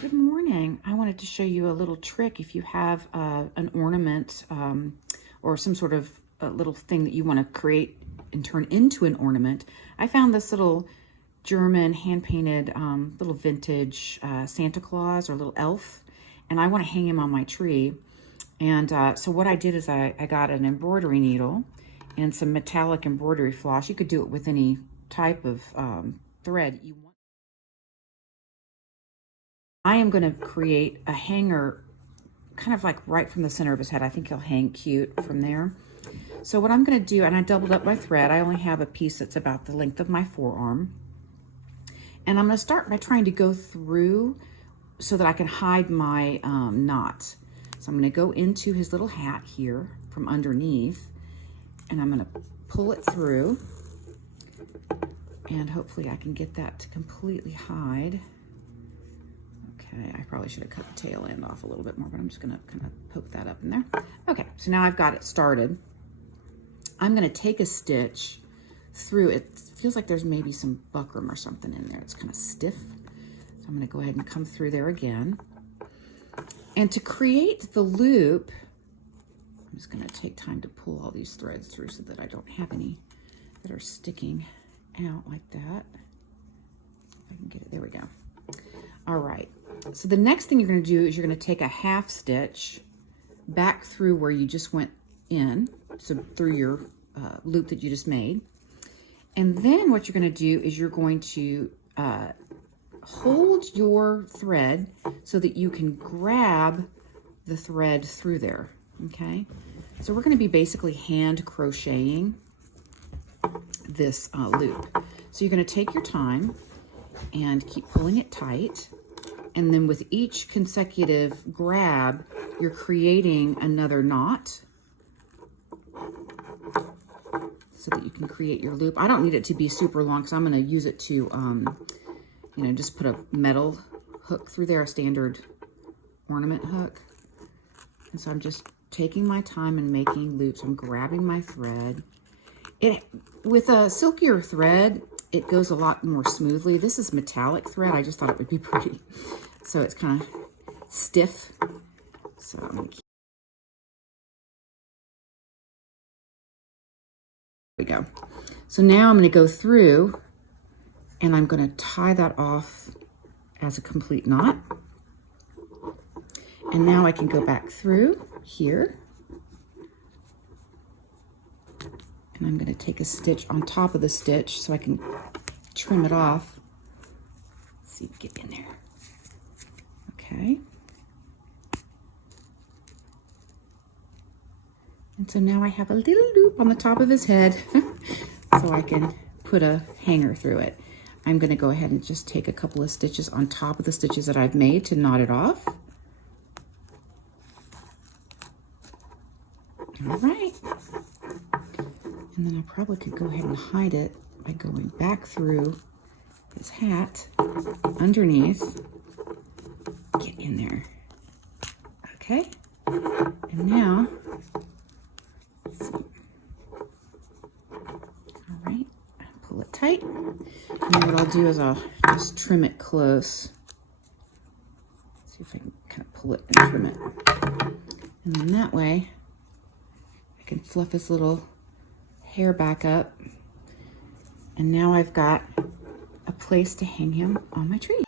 Good morning. I wanted to show you a little trick if you have an ornament or some sort of a little thing that you want to create and turn into an ornament. I found this little German hand-painted little vintage Santa Claus or little elf, and I want to hang him on my tree. And so what I did is I got an embroidery needle and some metallic embroidery floss. You could do it with any type of thread you want. I am going to create a hanger kind of like right from the center of his head. I think he'll hang cute from there. So what I'm going to do, and I doubled up my thread. I only have a piece that's about the length of my forearm. And I'm going to start by trying to go through so that I can hide my knot. So I'm going to go into his little hat here from underneath, and I'm going to pull it through, and hopefully I can get that to completely hide. Okay, I probably should have cut the tail end off a little bit more, but I'm just going to kind of poke that up in there. Okay, so now I've got it started. I'm going to take a stitch through it. Feels like there's maybe some buckram or something in there. It's kind of stiff. So I'm going to go ahead and come through there again. And to create the loop, I'm just going to take time to pull all these threads through so that I don't have any that are sticking out like that. If I can get it, there we go. All right, so the next thing you're going to do is you're going to take a half stitch back through where you just went in, so through your loop that you just made. And then what you're going to do is you're going to hold your thread so that you can grab the thread through there, okay? So we're going to be basically hand crocheting this loop. So you're going to take your time and keep pulling it tight. And then with each consecutive grab, you're creating another knot so that you can create your loop. I don't need it to be super long because I'm going to use it to, just put a metal hook through there, a standard ornament hook. And so I'm just taking my time and making loops. I'm grabbing my thread. With a silkier thread, it goes a lot more smoothly. This is metallic thread. I just thought it would be pretty. So it's kind of stiff. So I'm going to keep. There we go. So now I'm going to go through and I'm going to tie that off as a complete knot. And now I can go back through here. And I'm going to take a stitch on top of the stitch so I can trim it off. Let's see if we get in there. Okay. And so now I have a little loop on the top of his head so I can put a hanger through it. I'm going to go ahead and just take a couple of stitches on top of the stitches that I've made to knot it off. All right. And then I probably could go ahead and hide it by going back through his hat underneath. Get in there. Okay. And now, let's see. All right. Pull it tight. And then what I'll do is I'll just trim it close. See if I can kind of pull it and trim it. And then that way, I can fluff his little hair back up. And now I've got a place to hang him on my tree.